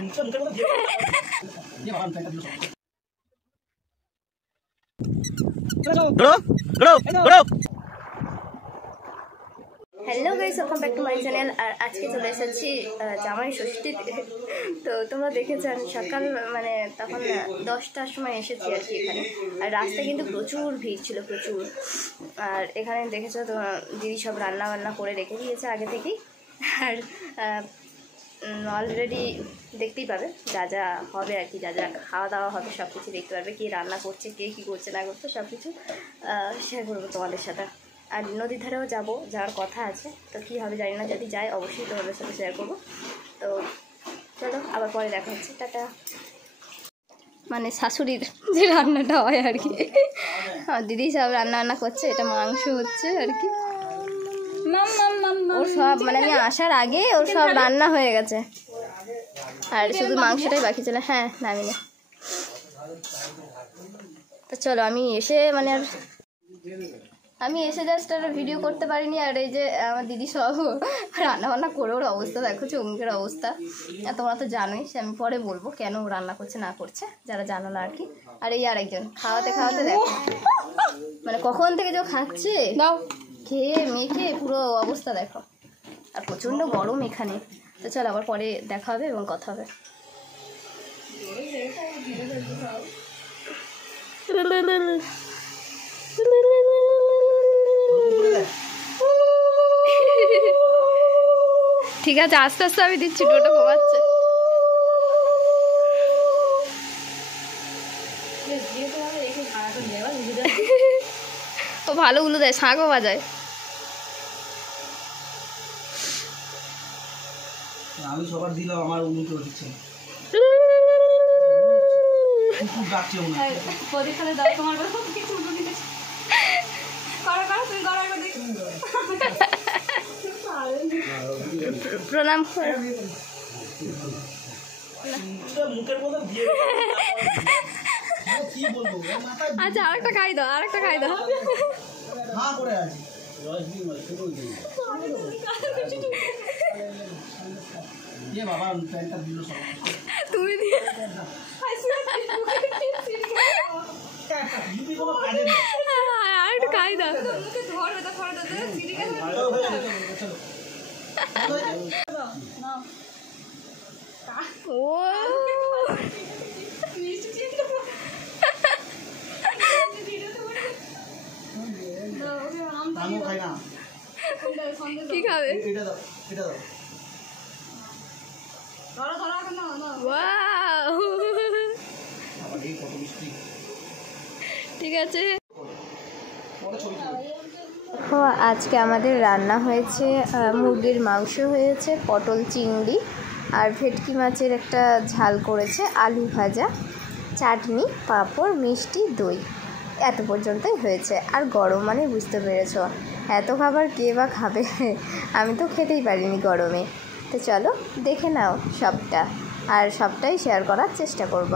Hello guys, welcome back to my channel. আর আজকে চলে এসেছি জামাই ষষ্ঠীতে। তো তোমরা দেখেছেন সকাল মানে তখন 10টার সময় এসেছি আর কি এখানে। আর রাস্তায় কিন্তু প্রচুর ভিড় ছিল, প্রচুর। আর এখানে দেখেছো তো দিদি সব রান্না বান্না করে রেখে দিয়েছে আগে থেকেই। আর অলরেডি দেখতেই পাবে যা যা হবে আর কি, যা যা খাওয়া দাওয়া হবে সব কিছু দেখতে পারবে। কে রান্না করছে, কে কী করছে না করছে সব কিছু শেয়ার করবো তোমাদের সাথে। আর নদীর ধারেও যাওয়ার কথা আছে, তো কী হবে জানি না, যদি যাই অবশ্যই তোমাদের সাথে শেয়ার করবো। তো চলো আবার পরে দেখা হচ্ছে, টাটা। মানে শাশুড়ির যে রান্নাটা হয় আর কি, দিদি সব রান্না করছে, এটা মাংস হচ্ছে আর কি। ওর সব মানে আমি আসার আগে ওর সব রান্না হয়ে গেছে, আর শুধু মাংসটাই বাকি ছিল। হ্যাঁ নামিনি। তো চলো আমি এসে মানে আমি এসে জাস্ট আর ভিডিও করতে পারিনি। আর এই যে আমার দিদি সব রান্নাবান্না করে ওর অবস্থা দেখো, চমকের অবস্থা। আর তোমরা তো জানোই, সে আমি পরে বলবো কেন রান্না করছে না করছে, যারা জানো না আর কি। আর এই আরেকজন খাওয়াতে খাওয়াতে দেখো মানে কখন থেকে যে খাচ্ছে, দাও খেয়ে মেখে পুরো অবস্থা দেখো। আর প্রচণ্ড গরম এখানে। তো চলো আবার পরে দেখা হবে এবং কথা হবে। ঠিক আছে, আস্তে আস্তে আমি দিচ্ছি, টোটো কমাচ্ছে। ও ভালো উলু দেয়, শাঁখও বাজায়। আমি সবার দিলাম, আমার উলুকে দিচ্ছে। কুকুর ডাকছে উনি। পরীক্ষাতে দাও তোমার কথা কিছু উলু দিতেছে। করো করো, তুমি করো একবার দেখি। প্রণাম করো। মুখের মধ্যে দিয়ে কি বলবো। আচ্ছা আরেকটা খাই দাও, আরেকটা খাই দাও। হ্যাঁ করে আছে। ये बाबा पैंटा दिलो सब তুমি দিয়ে यूपी को काटे ना আর একটু খাই দাও। মুখে ধরবে তো ফটো দে সিরিকে चलो ও আমো খাই না কি খাবে? এটা দাও ধরো ধরো না না ওয়াও, আবার এই কত মিষ্টি। ঠিক আছে। পরে ছবি আজকে আমাদের রান্না হয়েছে মুরগির মাংস হয়েছে, পটল চিংড়ি আর ভেটকি মাছের একটা ঝাল করেছে, আলু ভাজা, চাটনি, পাঁপড়, মিষ্টি, দই। এত পর্যন্তই হয়েছে। আর গরম মানে বুঝতে পেরেছ, এত খাবার কে বা খাবে। আমি তো খেতেই পারিনি গরমে। তো চলো দেখে নাও সবটা, আর সবটাই শেয়ার করার চেষ্টা করব।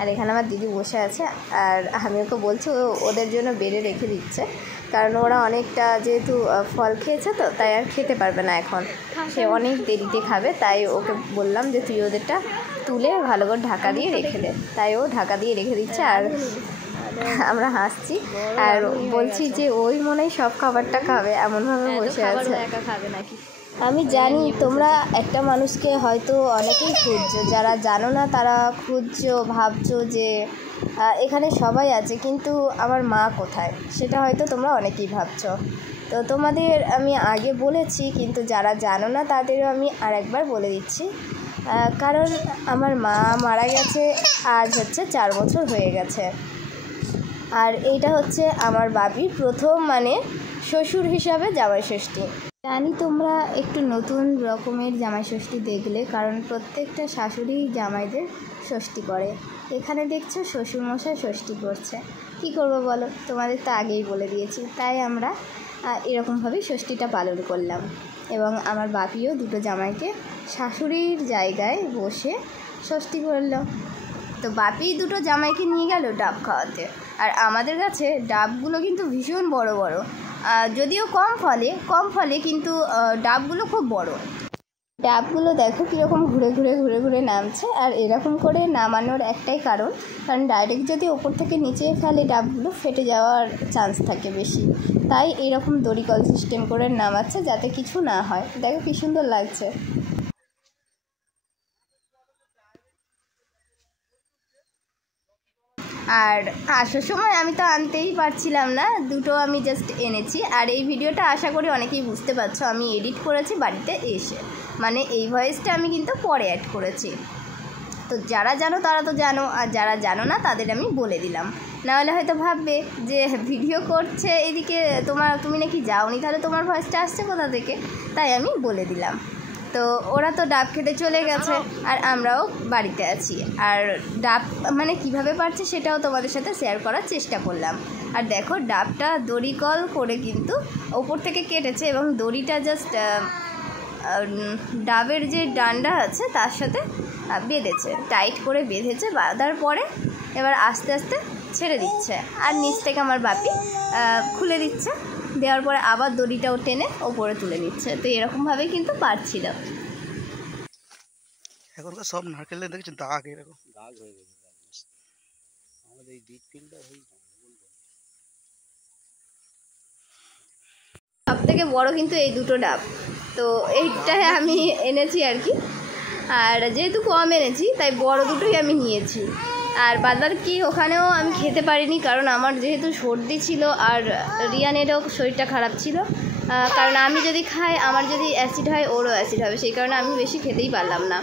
আর এখানে আমার দিদি বসে আছে, আর আমি ওকে বলছি ওদের জন্য বেড়ে রেখে দিচ্ছে, কারণ ওরা অনেকটা যেহেতু ফল খেয়েছে তো তাই আর খেতে পারবে না এখন, সে অনেক দেরিতে খাবে। তাই ওকে বললাম যে তুই ওদেরটা তুলে ভালো করে ঢাকা দিয়ে রেখে দে। তাই ও ঢাকা দিয়ে রেখে দিচ্ছে, আর আমরা হাসছি আর বলছি যে ওই মনে হয় সব খাবারটা খাবে, এমনভাবে বসে আছে। একা খাবে নাকি? আমি জানি তোমরা একটা মানুষকে হয়তো অনেকেই খুঁজছো, যারা জানো না তারা খুঁজছো, ভাবছো যে এখানে সবাই আছে কিন্তু আমার মা কোথায়, সেটা হয়তো তোমরা অনেকেই ভাবছো। তো তোমাদের আমি আগে বলেছি, কিন্তু যারা জানো না তাদেরও আমি আরেকবার বলে দিচ্ছি। কারণ আমার মা মারা গেছে আজ হচ্ছে 4 বছর হয়ে গেছে। আর এইটা হচ্ছে আমার বাবির প্রথম মানে শ্বশুর হিসাবে জামাই ষষ্ঠী। জানি তোমরা একটু নতুন রকমের জামাই ষষ্ঠী দেখলে, কারণ প্রত্যেকটা শাশুড়ি জামাইদের ষষ্ঠী করে। এখানে দেখছো শ্বশুরমশাই ষষ্ঠী করছে, কী করবো বলো, তোমাদের তো আগেই বলে দিয়েছি। তাই আমরা এরকমভাবেই ষষ্ঠীটা পালন করলাম। এবং আমার বাপিও দুটো জামাইকে শাশুড়ির জায়গায় বসে ষষ্ঠী করলো। তো বাপি দুটো জামাইকে নিয়ে গেল ডাব খাওয়াতে। আর আমাদের কাছে ডাবগুলো কিন্তু ভীষণ বড় বড়, যদিও কম ফলে কিন্তু ডাবগুলো খুব বড়। ডাবগুলো দেখো কীরকম ঘুরে ঘুরে ঘুরে ঘুরে নামছে। আর এরকম করে নামানোর একটাই কারণ ডাইরেক্ট যদি ওপর থেকে নিচে ফেলে ডাবগুলো ফেটে যাওয়ার চান্স থাকে বেশি, তাই এরকম দড়িকল সিস্টেম করে নামাচ্ছে যাতে কিছু না হয়। দেখো কী সুন্দর লাগছে। আর আসার সময় আমি তো আনতেই পারছিলাম না, দুটো আমি জাস্ট এনেছি। আর এই ভিডিওটা আশা করি অনেকেই বুঝতে পারছো আমি এডিট করেছি বাড়িতে এসে, মানে এই ভয়েসটা আমি কিন্তু পরে অ্যাড করেছি। তো যারা জানো তারা তো জানো, আর যারা জানো না তাদের আমি বলে দিলাম, নাহলে হয়তো ভাববে যে ভিডিও করছে এদিকে তুমি নাকি যাওনি, তাহলে তোমার ভয়েসটা আসছে কোথা থেকে। তাই আমি বলে দিলাম। তো ওরা তো ডাব খেতে চলে গেছে আর আমরাও বাড়িতে আছি। আর ডাব মানে কিভাবে পারছে সেটাও তোমাদের সাথে শেয়ার করার চেষ্টা করলাম। আর দেখো ডাবটা দড়িকল করে কিন্তু ওপর থেকে কেটেছে এবং দড়িটা জাস্ট ডাবের যে ডান্ডা আছে তার সাথে বেঁধেছে, টাইট করে বেঁধেছে। বাঁধার পরে এবার আস্তে আস্তে ছেড়ে দিচ্ছে আর নিচ থেকে আমার বাপি খুলে দিচ্ছে। দেওয়ার পরে আবার দড়িটাও টেনে ওপরে তুলে নিচ্ছে। তো এরকমভাবে কিন্তু পারছিল। এখনকার সব নারকেলে দেখছি দাগ, এরকম দাগ হয়ে গেছে। আমাদের এই ডিপ ফিল্ডটা সব থেকে বড় কিন্তু এই দুটো ডাব, তো এইটাই আমি এনেছি আর কি। আর যেহেতু কম এনেছি তাই বড় দুটোই আমি নিয়েছি। আর বাদবার কি ওখানেও আমি খেতে পারিনি, কারণ আমার যেহেতু সর্দি ছিল আর রিয়ানেরও শরীরটা খারাপ ছিল। কারণ আমি যদি খাই আমার যদি অ্যাসিড হয় ওরও অ্যাসিড হবে, সেই কারণে আমি বেশি খেতেই পারলাম না।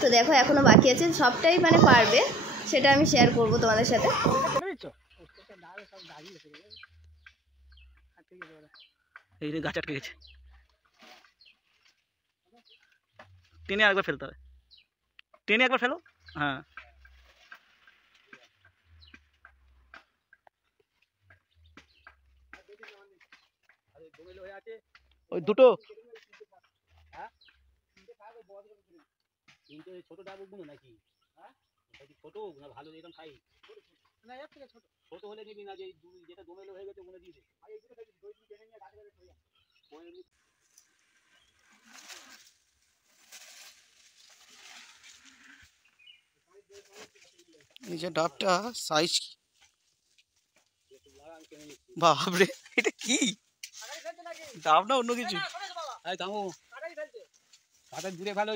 তো দেখো এখনও বাকি আছে, সবটাই মানে পারবে সেটা আমি শেয়ার করব তোমাদের সাথে। এই যে গাছ আটকে গেছে, টেনে একবার ফেলতে হবে, টেনে একবার ফেলো। হ্যাঁ ওই দুটো ছোট ডাবগুলো নাকি ছোট না ভালো এরকম খাই না, এর থেকে ছোট হলে নিবি না, যে যেটা দোমেলো হয়ে গেছে ওগুলো দিয়ে দে। এই যে ডাবটা সাইজ কি বাপরে, এটা কি ডাব না অন্য কিছু? দূরে ভালো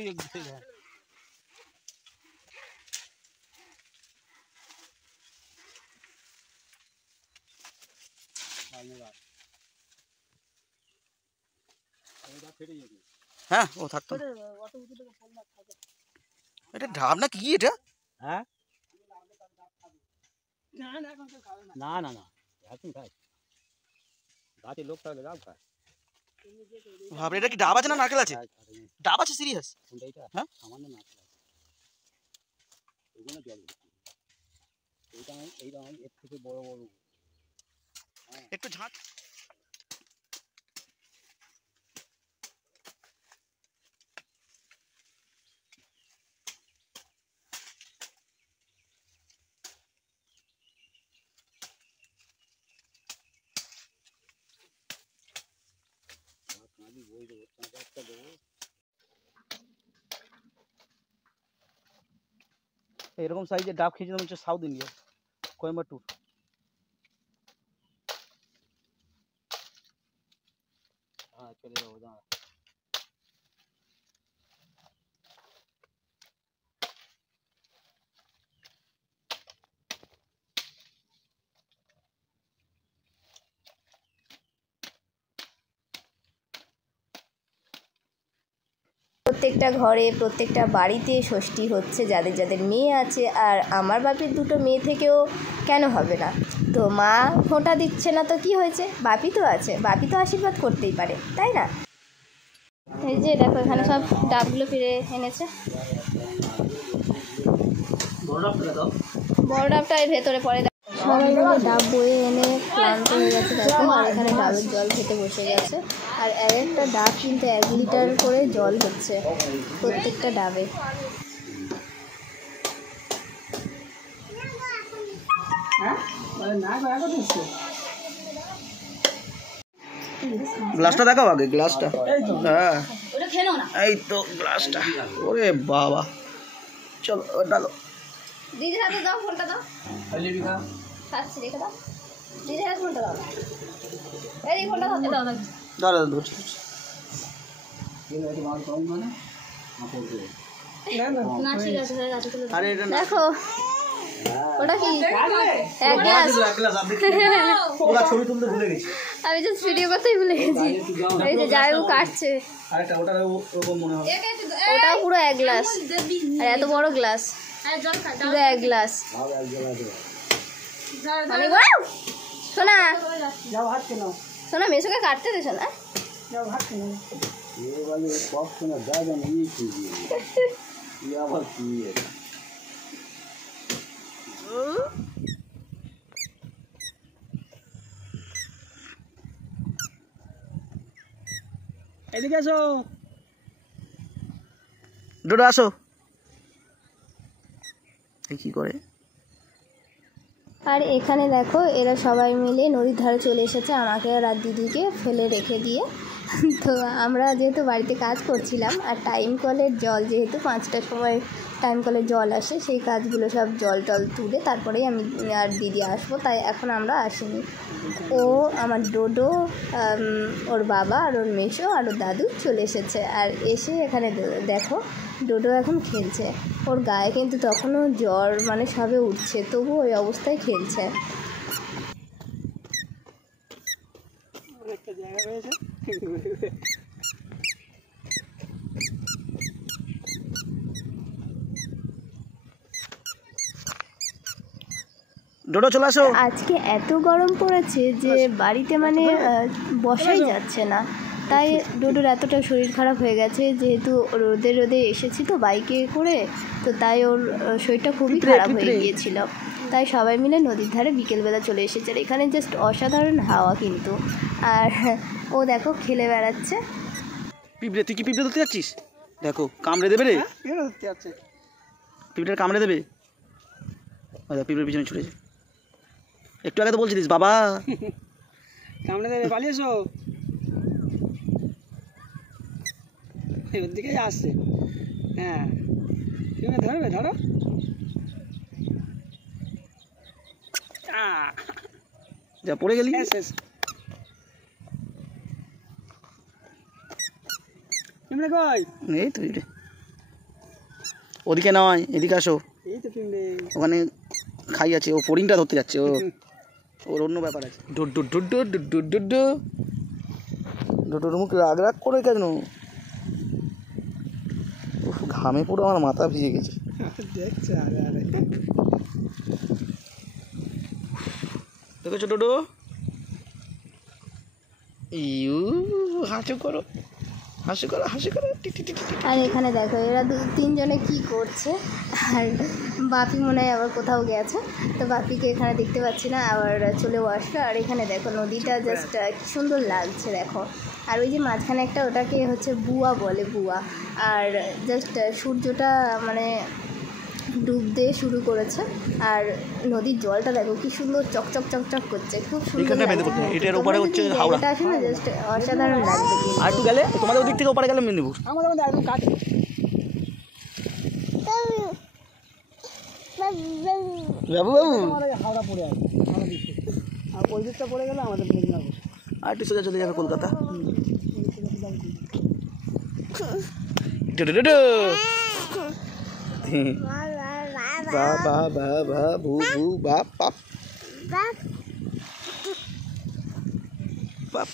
হ্যাঁ ও থাকতো। এটা ডাব না কি এটা? হ্যাঁ না না না এখন খায় গাছে লোক থাকলে ডাব খায়। ভাবরে এটা কি ডাব আছে না নারকেল আছে? ডাব আছে সিরিয়াস? হ্যাঁ সামান্য নারকেল আছে, এইগুলো জল এইটা এর থেকে বড় বড় একটু ঝাঁট। এরকম সাইজের ডাব খেয়েছিলাম হচ্ছে সাউথ ইন্ডিয়া, কোয়েম্বাটুর। হ্যাঁ চলে যাবো দাঁড়া। প্রত্যেকটা ঘরে প্রত্যেকটা বাড়িতে ষষ্ঠী হচ্ছে যাদের যাদের মেয়ে আছে। আর আমার বাপির দুটো মেয়ে থেকেও কেন হবে না? তো মা ফোঁটা দিচ্ছে না তো কি হয়েছে, বাপি তো আছে, বাপি তো আশীর্বাদ করতেই পারে, তাই না? এই যে দেখো এখানে সব ডাবগুলো ফিরে এনেছে। বড় ডাবটা এর ভেতরে পড়ে। সবাই মিলে ডাব বয়ে এনে ক্লান্ত হয়ে গেছে দেখো। আর এখানে ডাবের জল খেতে বসে গেছে। আর একটা ডাব কিন্তু 1 লিটার করে জল হচ্ছে প্রত্যেকটা ডাবে। গ্লাসটা দেখাও আগে, গ্লাসটা। হ্যাঁ এই তো গ্লাসটা, ওরে বাবা, চলো ডালো। দিদির হাতে দাও, ফোনটা দাও। খাচ্ছি, রেখে দাও। দিদির হাতে ফোনটা দাও। এই ফোনটা হাতে দাও। দাঁড়া দাঁড়া, আরে এটা দেখো ওটা কি এক গ্লাস। ছবি তুলতে ভুলে গেছি, আমি জাস্ট ভিডিও করতেই ভুলে গেছি। এই যে যাইও কাটছে, আরেকটা ওটা ওরকম মনে হয়, ওটাও পুরো এক গ্লাস। আর এত বড় গ্লাস, পুরো এক গ্লাস। অনেক বড়। শোনা শোনা, মেসোকে কাটতে দে। শোনা এদিকে আসো, ডোডো আসো। কি করে? আর এখানে দেখো এরা সবাই মিলে নদীর ধারে চলে এসেছে আমাকে আর দিদিকে ফেলে রেখে দিয়ে। তো আমরা যেহেতু বাড়িতে কাজ করছিলাম, আর টাইম কলের জল যেহেতু 5টার সময় টাইম কলের জল আসে, সেই কাজগুলো সব জল টল তুলে তারপরেই আমি আর দিদি আসবো, তাই এখন আমরা আসিনি। ও আমার ডোডো, ওর বাবা আর ওর মেসো আর ওর দাদু চলে এসেছে। আর এসে এখানে দেখো ডোডো এখন খেলছে। ওর গায়ে কিন্তু তখনও জ্বর মানে সবে উঠছে, তবু ওই অবস্থায় খেলছে। ডোডো চলে আসো। আজকে এত গরম পড়েছে যে বাড়িতে মানে বসাই যাচ্ছে না, তাই ডোডোর এতটা শরীর খারাপ হয়ে গেছে। যেহেতু রোদে রোদে এসেছি তো বাইকে করে, তো তাই ওর শরীরটা খুবই খারাপ হয়ে গিয়েছিল। তাই সবাই মিলে নদীর ধারে বিকেলবেলা চলে এসেছে। আর এখানে জাস্ট অসাধারণ হাওয়া কিন্তু। আর ও দেখো খেলে বেড়াচ্ছে। পিঁপড়ে, তুই কি পিঁপড়ে ধরতে যাচ্ছিস? দেখো কামড়ে দেবে রে, পিঁপড়ে কামড়ে দেবে। পিঁপড়ের পিছনে ছুটেছে। একটু আগে তো বলছিলিস বাবা কামড়ে দেবে, পালিয়ে এসো। ওর দিকেই আসছে। হ্যাঁ ধরবে, ধরো। যা পড়ে গেলি। এই তো পিঁপড়ে, ওদিকে নয় এদিকে আসো। ওখানে খাই আছে, ও ফড়িংটা ধরতে যাচ্ছে, ওর অন্য ব্যাপার আছে। ডোডোর মুখ রাগ রাগ করে কেন? ঘামে পুরো আমার মাথা ভিজে গেছে। দেখেছো ডোডো? ইউ হাসু করো, হাসি করো, হাসি করো। আর এখানে দেখো এরা তিনজনে কি করছে। আর বাপি মনে হয় আবার কোথাও গেছে, তো বাপিকে এখানে দেখতে পাচ্ছি না, আবার চলেও আসলো। আর এখানে দেখো নদীটা জাস্ট কি সুন্দর লাগছে দেখো। আর ওই যে মাঝখানে একটা, ওটাকে হচ্ছে বুয়া বলে, বুয়া। আর জাস্ট সূর্যটা মানে ডুবতে শুরু করেছে। আর নদীর জলটা দেখো কি সুন্দর চকচক চকচক করছে, খুব সুন্দর লাগছে। এটার উপরে হচ্ছে হাওড়া। এটা আসে না, জাস্ট অসাধারণ লাগবে। আর একটু গেলে তোমাদের ওদিক থেকে ওপারে গেলে মেদিনীপুর, আমাদের মধ্যে একদম কাছে। বাবু বাবু হাওড়া পড়ে আছে, আর ওই দিকটা পড়ে গেলে আমাদের মেদিনীপুর। আর একটু সোজা চলে যাবে কলকাতা। বা বা বা বা ভু ভু বাপ বাপ বাপ।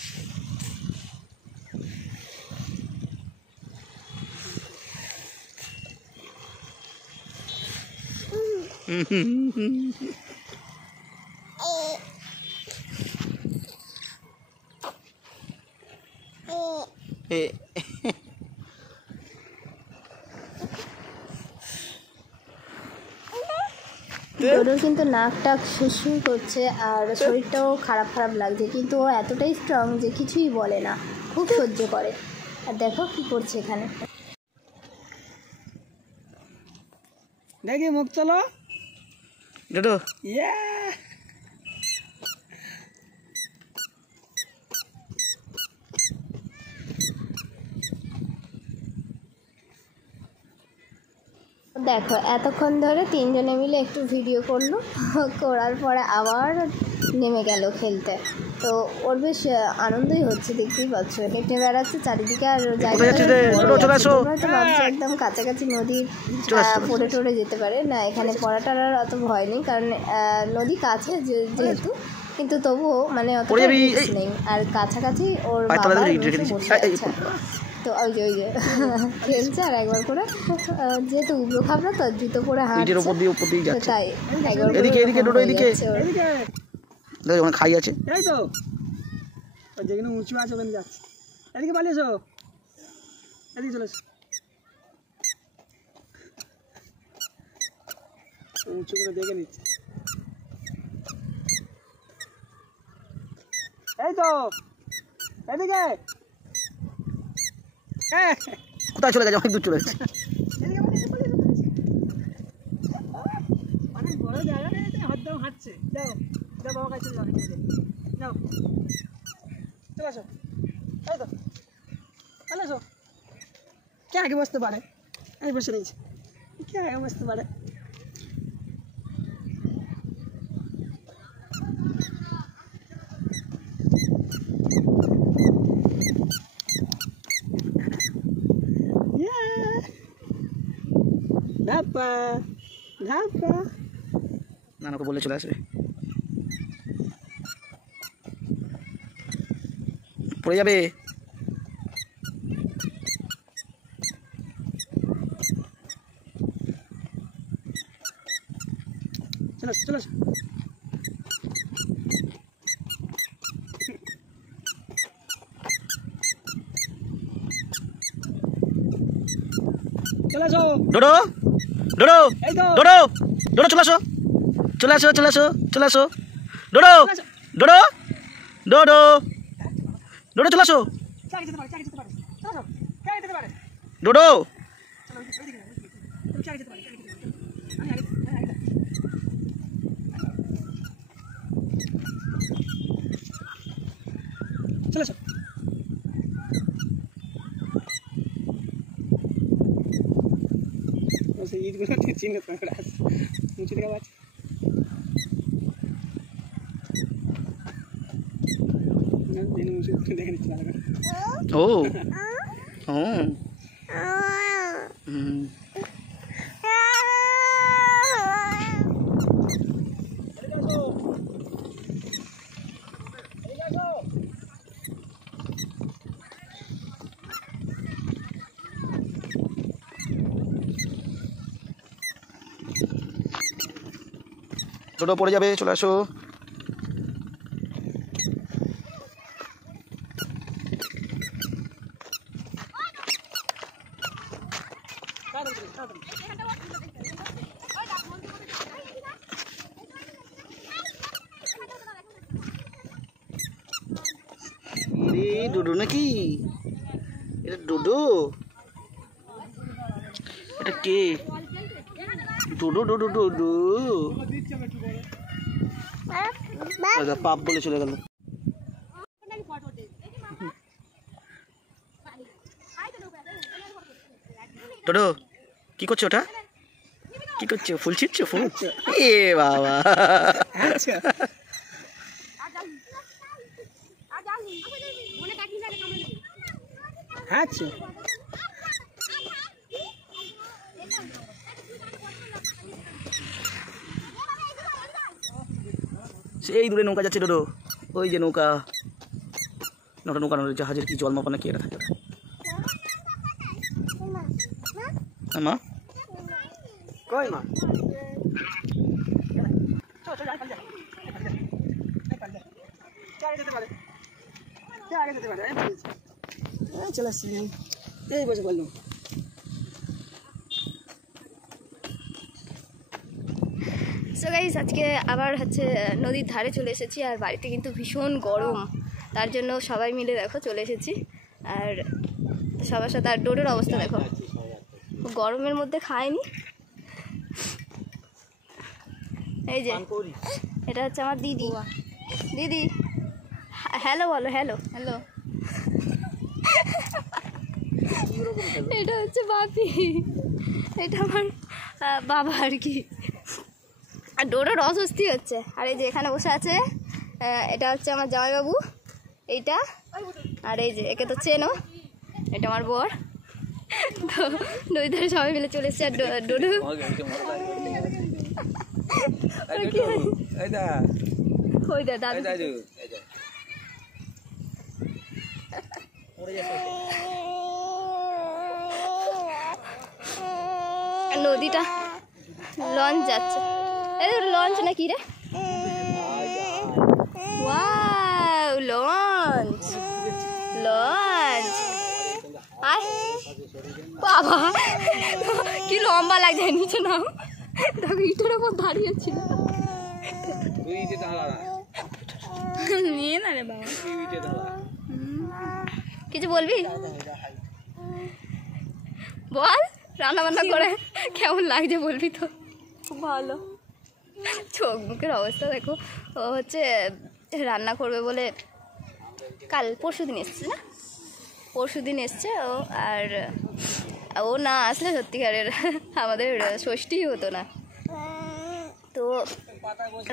ডোডোর কিন্তু নাক টাক সুসুর করছে আর শরীরটাও খারাপ খারাপ লাগছে, কিন্তু ও এতটাই স্ট্রং যে কিছুই বলে না, খুব সহ্য করে। আর দেখো কি করছে এখানে, দেখি মুখ চলো ডোডো। ইয়া দেখো এতক্ষণ ধরে তিনজনে মিলে একটু ভিডিও করলো, করার পরে আবার নেমে গেল খেলতে। তো ওর বেশ আনন্দই হচ্ছে, দেখতেই পাচ্ছ হেঁটে বেড়াচ্ছে চারিদিকে। আর ভাবছি একদম কাছাকাছি নদীর পড়ে টড়ে যেতে পারে না, এখানে পড়াটার আর অত ভয় নেই কারণ নদী কাছে যেহেতু, কিন্তু তবুও মানে অত নেই। আর কাছাকাছি ওর বাবা বসে আছে, তো ওই যে খেলছে। আর একবার করে যেহেতু উবড়ো খাবরা তো জুতো পরে হাঁটছে, তাই একবার খাই আছে তাই তো যেখানে উঁচু আছে ওখানে যাচ্ছে। এদিকে পালিয়ে এসো, এদিকে চলে এসো। উঁচু করে দেখে নিচ্ছে। এই তো এদিকে কোথায় চলে গেছে? অনেক দূর চলে গেছে। অনেক বড় জায়গা হরদম হাঁটছে। যাও যাও বাবা কাছে যাও, যাও চলে আসো। এই তো চলে আসো। কে আগে বসতে পারে? আমি বসে রয়েছি, কে আগে বসতে পারে? ধাপ্পা ধাপ্পা নানাকে বলে চলে আসবে, পড়ে যাবে। চলো চলো চলে আসো। ডোডো ডোডো ডোডো ডোডো চলে আসো, চলে আসো, চলে আসো, চলে আসো। ডোডো ডোডো ডোডো ডোডো চলে আসো। ডোডো চলে আসো। ঈদগুলো চিহ্ন করে আছে উঁচু দিকে আছে। দেখে নিচ্ছি ও ও ডোডো পড়ে যাবে, চলে আসো। ডোডো নাকি? এটা ডোডো? এটা কে? ডোডো ডোডো ডোডো পাপ বলে চলে গেল। ডোডো কি করছো? ওটা কি করছো? ফুল ছিটছো? ফুল? এ বাবা, আচ্ছা সেই দূরে নৌকা যাচ্ছে ডোডো, ওই যে নৌকা, নৌকা নদীর জাহাজের কি জল মাপা নাকি এটা থাকে। মা কই মা? চলে আসছি, এই বসে বললাম। সো গাইস আজকে আবার হচ্ছে নদীর ধারে চলে এসেছি, আর বাড়িতে কিন্তু ভীষণ গরম, তার জন্য সবাই মিলে দেখো চলে এসেছি। আর সবার সাথে আর ডোডোর অবস্থা দেখো, গরমের মধ্যে খায়নি। এই যে এটা হচ্ছে আমার দিদি। দিদি হ্যালো বলো, হ্যালো হ্যালো। এটা হচ্ছে বাপি, এটা আমার বাবা আর কি। আর ডোডোর অস্বস্তি হচ্ছে। আর এই যে এখানে বসে আছে, এটা হচ্ছে আমার জামাইবাবু, এইটা। আর এই যে একে তো চেনো, এটা আমার বর। তো দুই ধারে সবাই মিলে চলে এসছে। আর ডোডো ওই দাদু নদীটা লঞ্চ যাচ্ছে। লঞ্চ না কি রে? Wow, launch launch. আয় বাবা, কি লম্বা লাগছে। নিচে নাও, দেখো ইটের ওপর দাঁড়িয়েছিল। নিয়ে না রে বাবা, কিছু বলবি? বল, রান্না বান্না করে কেমন লাগছে বলবি তো। খুব ভালো। চোখ মুখের অবস্থা দেখো। ও হচ্ছে রান্না করবে বলে পরশু দিন এসছে না, পরশু দিন এসছে ও। আর ও না আসলে সত্যিকারের আমাদের ষষ্ঠীই হতো না। তো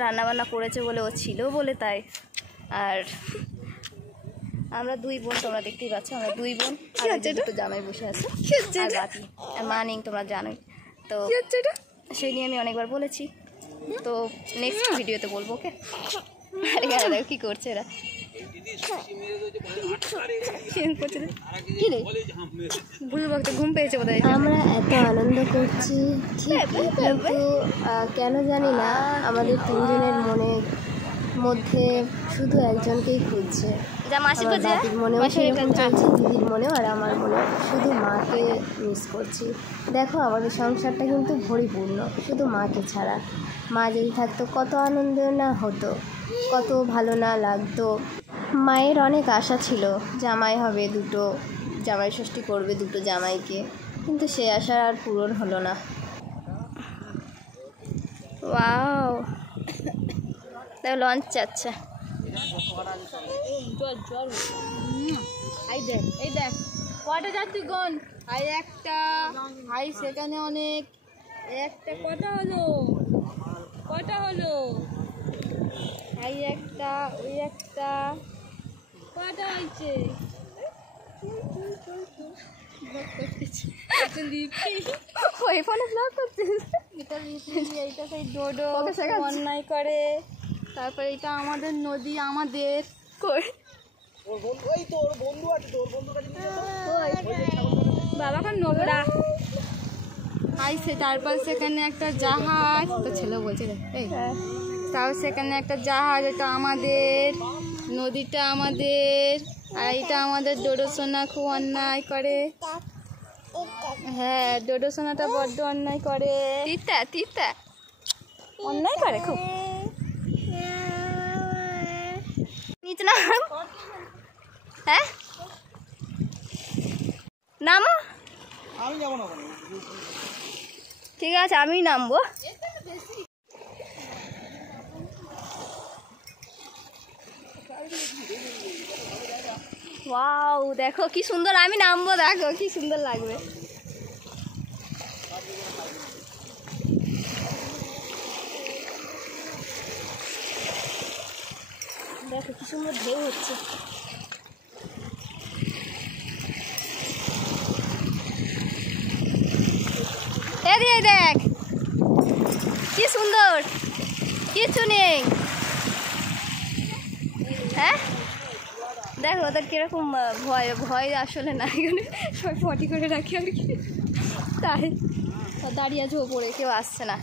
রান্না বান্না করেছে বলে, ও ছিল বলে তাই। আর আমরা দুই বোন, তোমরা দেখতেই পাচ্ছ, আমরা দুই বোন। আর দুটো জামাই বসে আছে আর বাকি মানিং, তোমরা জানোই তো। সেই নিয়ে আমি অনেকবার বলেছি, তো নেক্সট ভিডিওতে বলবো। ওকে, আরে দেখো কি করছে এরা। ঘুম পেয়েছে বোধহয়। আমরা এত আনন্দ করছি ঠিকই, কিন্তু কেন জানি না আমাদের তিনজনের মধ্যে শুধু একজনকেই খুঁজছে। বাপির মনেও সেরকম চলছে, দিদির মনেও, আর আমার মনেও। শুধু মাকে মিস করছি। দেখো আমাদের সংসারটা কিন্তু পরিপূর্ণ শুধু মাকে ছাড়া। মা যদি থাকতো কত আনন্দ না হতো, কত ভালো না লাগতো। মায়ের অনেক আশা ছিল, জামাই হবে দুটো, জামাই ষষ্ঠী করবে দুটো জামাইকে, কিন্তু সে আশা আর পূরণ হলো না। ওয়াও, দেখো লঞ্চ যাচ্ছে। এই দেখ কটা যাচ্ছি গন। আর একটা ভাই সেখানে অনেক, একটা কটা হলো, কটা হলো? এই একটা, ওই একটা, কটা হয়েছে? ওই ফোনে ব্লগ করছিস? এটা লিপি, এইটা সেই ডোডো অন্যায় করে। তারপরে এটা আমাদের নদী, আমাদের বাবা খান নোংরা আইছে। তারপর সেখানে একটা জাহাজ, তো ছেলে বলছে রে, তাও সেখানে একটা জাহাজ, এটা আমাদের, নদীটা আমাদের। আর এটা আমাদের ডোডো সোনা খুব অন্যায় করে। হ্যাঁ, ডোডো সোনাটা বড্ড অন্যায় করে। তিতা অন্যায় করে খুব। নিচে নাম, হ্যাঁ নামো। আমি যাবো না, ঠিক আছে আমি নামবো। ওয়াও, দেখো কি সুন্দর। আমি নামবো, দেখো কি সুন্দর লাগবে। দেখো কি সুন্দর ঢেউ হচ্ছে। এদিকে দেখ কি সুন্দর, কিছু নেই। হ্যাঁ দেখো ওদের কিরকম ভয় আসলে না, এখানে সবাই পটি করে রাখি আর কি, তাই দাঁড়িয়ে আছে ওপরে, কেউ আসছে না।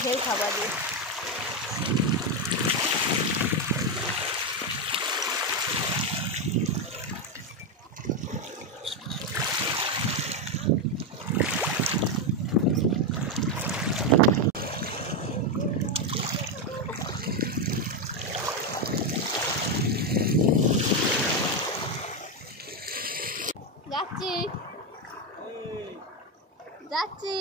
ঢেউ খাবার দিয়ে যাচ্ছি যাচ্ছি।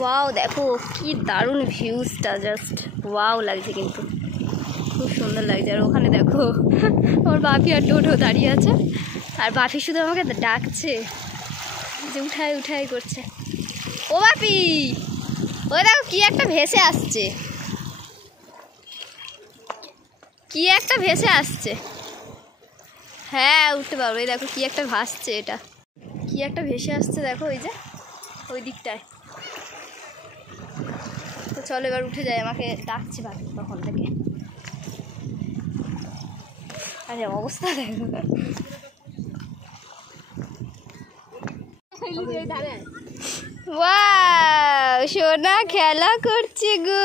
ওয়াও দেখো কি দারুণ ভিউজটা, জাস্ট ওয়াও লাগছে, কিন্তু খুব সুন্দর লাগছে। আর ওখানে দেখো আমার বাপি আর টোটো দাঁড়িয়ে আছে, আর বাপি শুধু আমাকে ডাকছে, যে উঠাই উঠাই করছে। ও বাপি, ও দেখো কি একটা ভেসে আসছে, কি একটা ভেসে আসছে। হ্যাঁ উঠতে পারবো, এই দেখো কি একটা ভাসছে, এটা কি একটা ভেসে আসছে দেখো, ওই যে ওই দিকটায়। তো চলো এবার উঠে যাই, আমাকে ডাকছে বাকি তখন থেকে। আরে অবস্থা দেখো, ওয়াও সোনা খেলা করছে গো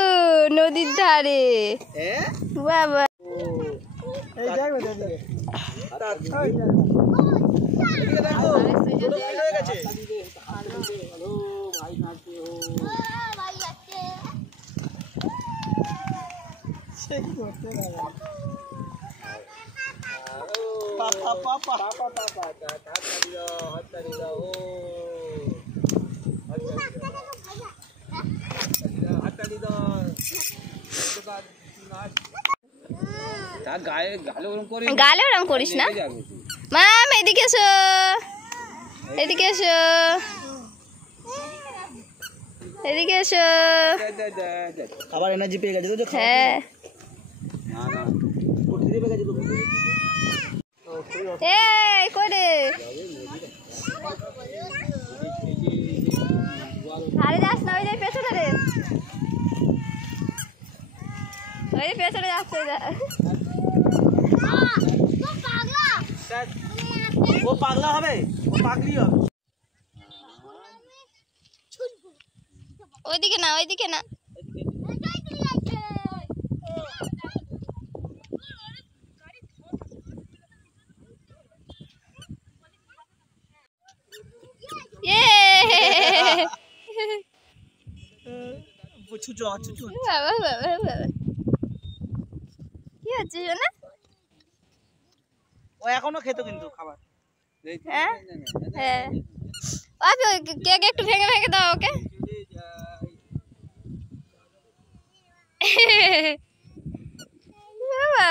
নদীর ধারে। বাবা গালে ওরম করিস না। মাম এদিকে এসো, এদিকে এসো, এদিকে এসো। আবার এনার্জি পেয়ে গেছে তো? হ্যাঁ এই করে আরে যাস না, ওই যে পেছনে রে, ওই পেছনে যাচ্ছে। ও পাগলা হবে, ও পাগলি হবে। ওইদিকে না, ওইদিকে না। বাবা বাবা বাবা কি হচ্ছে না? ও এখনো খেতো কিন্তু খাবার। হ্যাঁ হ্যাঁ, কেক একটু ভেঙে ভেঙে দাও ওকে। বাবা